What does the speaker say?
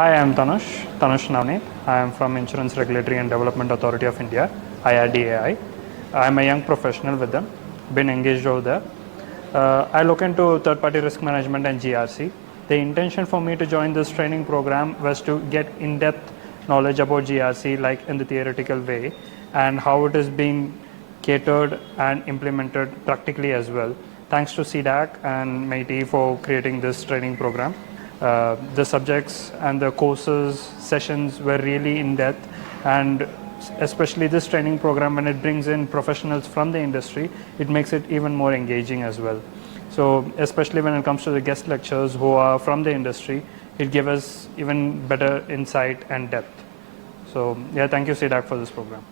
Hi, I am Tanush Navnith. I am from Insurance Regulatory and Development Authority of India, IRDAI. I am a young professional with them, been engaged over there. I look into third-party risk management and GRC. The intention for me to join this training program was to get in-depth knowledge about GRC, like in the theoretical way, and how it is being catered and implemented practically as well. Thanks to C-DAC and MIT for creating this training program. The subjects and the courses, sessions were really in-depth, and especially this training program, when it brings in professionals from the industry, it makes it even more engaging as well. So especially when it comes to the guest lectures who are from the industry, it gives us even better insight and depth. So yeah, thank you C-DAC for this program.